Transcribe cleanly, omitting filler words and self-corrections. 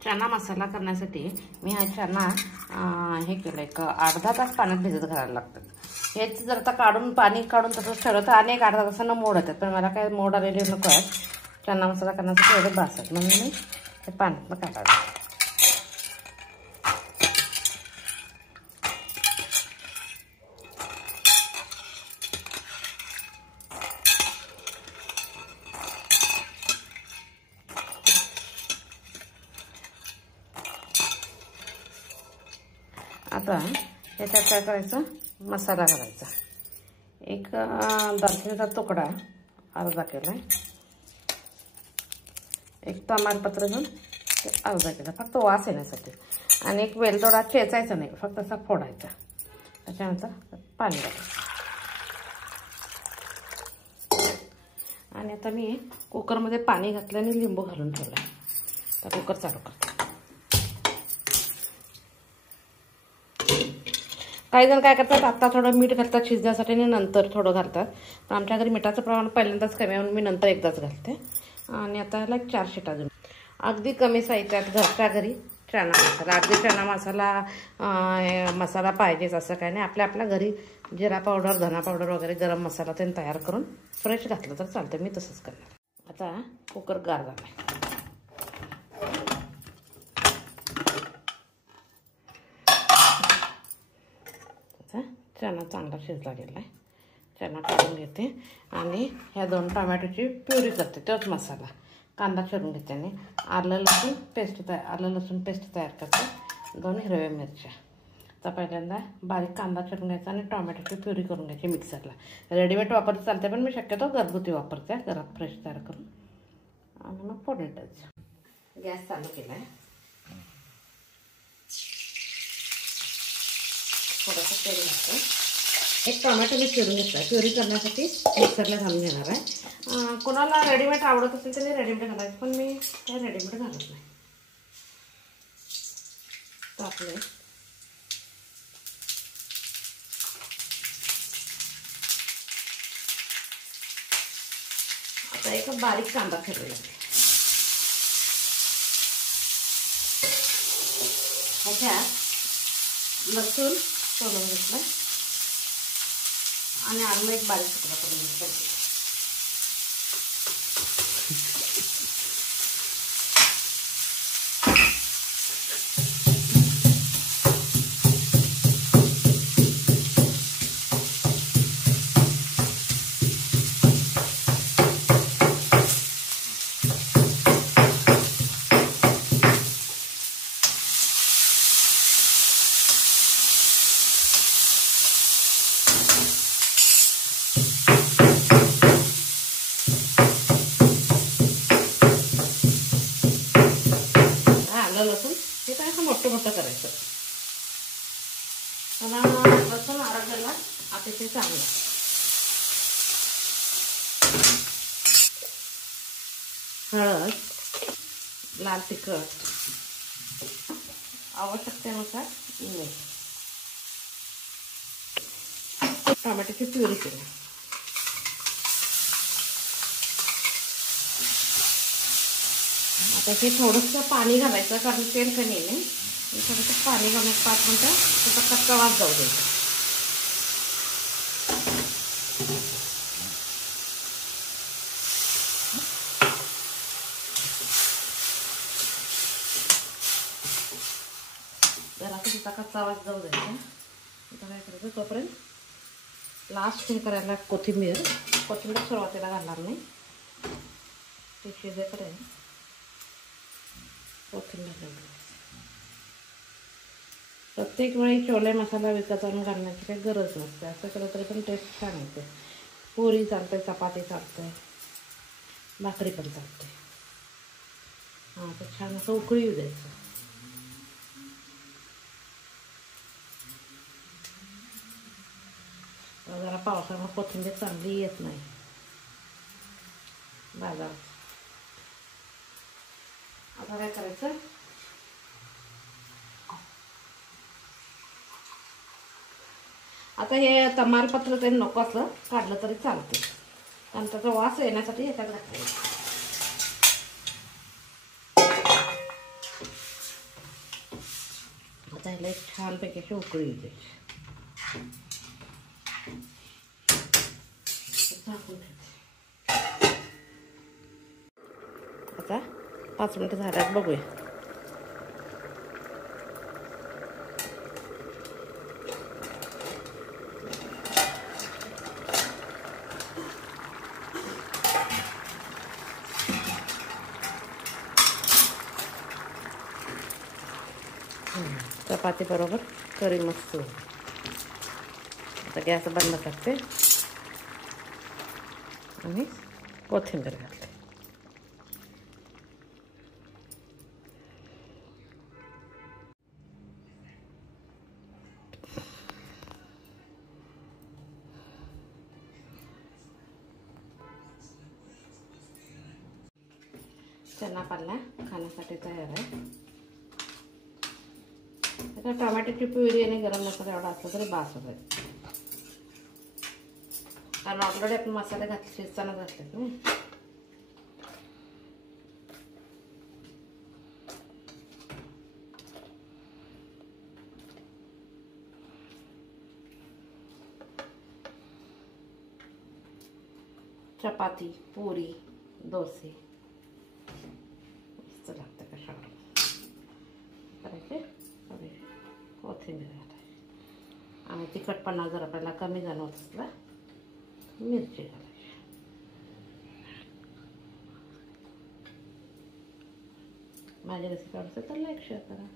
चना मसाला करण्यासाठी मी हा चना हे केलं एक अर्धा तास पाण्यात भिजत घालायला लागतं. हेच जर आता काढून पाणी काढून तसंच ठेवलं तर अनेक अर्धा तासानं मोड येतात, पण मला काय मोड आलेले नको आहे. चना मसाला करण्यासाठी एवढे बास आहेत म्हणून मी ते पाण्यातनं काढायला. आता याच्यात काय करायचं, मसाला घालायचा. एक दालचिनीचा तुकडा अर्धा केला, एक तमालपत्र घेऊन ते अर्धा केला फक्त वास येण्यासाठी, आणि एक वेलदोडा चेचायचा नाही, फक्त असा फोडायचा. त्याच्यानंतर पाणी घालायचं. आणि आता मी कुकरमध्ये पाणी घातलं आणि लिंबू घालून ठेवला. तर कुकर चालू करते. काही जण काय करतात, आत्ता थोडं मीठ घालतात शिजण्यासाठी आणि नंतर थोडं घालतात. पण आमच्या घरी मिठाचं प्रमाण पहिल्यांदाच कमी आहे म्हणून मी नंतर एकदाच घालते. आणि आता ह्याला 4 शिटा देऊन अगदी कमी साहित्यात घरच्या घरी चना मसाला. अगदी चना मसाला पाहिजेच असं काही नाही. आपल्या घरी जिरा पावडर, धना पावडर वगैरे गरम मसाला ते तयार करून फ्रेश घातलं तर चालतं. मी तसंच करणार. आता कुकर गार झाला. चना चांगला शिजला गेला आहे. चना काढून घेते आणि ह्या 2 टोमॅटोची प्युरी करते. तोच मसाला कांदा चिरून घेते आणि आलं लसूण पेस्ट तयार करते. 2 हिरव्या मिरच्या. तर पहिल्यांदा बारीक कांदा चिरून घ्यायचा आणि टोमॅटोची प्युरी करून घ्यायची मिक्सरला. रेडीमेड वापरते चालते, पण मी शक्यतो घरगुती वापरते, घरात फ्रेश तयार करून. आणि मग फोडणी टाकायचं. गॅस चालू केला आहे. थोडंसं तेल घालतं. एक टोमॅटो मी चिरून घेतला. प्युरी करण्यासाठी मिक्सरला घालून घेणार आहे. कोणाला रेडीमेड आवडत असेल त्याने रेडीमेड घालायचं, पण मी काय रेडीमेड घालत नाही. टाकले. आता एक बारीक कांदा चिरलेला ह्याच्यात लसूण सोलून घेतलं आणि आलं एक बारीक तुकडा करून घेतला. लसूण हे काय असं मोठं करायचं. मला लसूण आरोग्याला अतिशय चांगलं. हळद, लाल तिखट, आवश्यकतेनुसार मीठ, टोमॅटोची प्युरी केली. आता हे थोडंसं पाणी घालायचं कारण तेल कमी आहे. थोडंसं पाणी घालून 5 मिनिटं त्याचा कच्चा वास जाऊ द्यायचा. जरा त्याचा कच्चा वास जाऊ द्यायचा. आता काय करायचं, तोपर्यंत लास्ट हे करायला कोथिंबीर सुरुवातीला घालणार नाही. ते शिजेपर्यंत कोथिंबीर घालायची. प्रत्येक वेळी छोले मसाला विकत आणून घालण्याची काही गरज नसते. असं केलं तरी पण टेस्ट छान येते. पुरी चालते, चपाती चालते, भाकरी पण चालते. हां, तर छान असं उकळी येऊ द्यायचं. जरा पावसामुळे कोथिंबीर चांगली येत नाही बाजारात. आता काय करायचं, आता हे तमालपत्र ते नको असं काढलं तरी चालते, कारण त्याचा वास येण्यासाठी ह्याच्यात घातलं. आता ह्याला एक छानपैकी अशी उकळी येते. झाकून ठेवते. आता 5 मिनिटं झाल्यात बघूया. चपाती बरोबर करी मस्त. आता गॅस बंद करते आणि कोथिंबीर घालते. चना पाल्ला खाण्यासाठी तयार आहे. आता टोमॅटोची प्युरी आणि गरम मसाला एवढा असला तरी बास होत आहे. कारण ऑलरेडी आपण मसाले घातले, शिजताना घातलेत ना. चपाती, पुरी, डोसे मस्त लागतं. कशावर करायचे कोथिंबीर घालायची आणि तिखटपणा जर आपल्याला कमी जाणवत असला मिरची घालायची. माझी रेसिपी आवडते तर लाईक शेअर करा.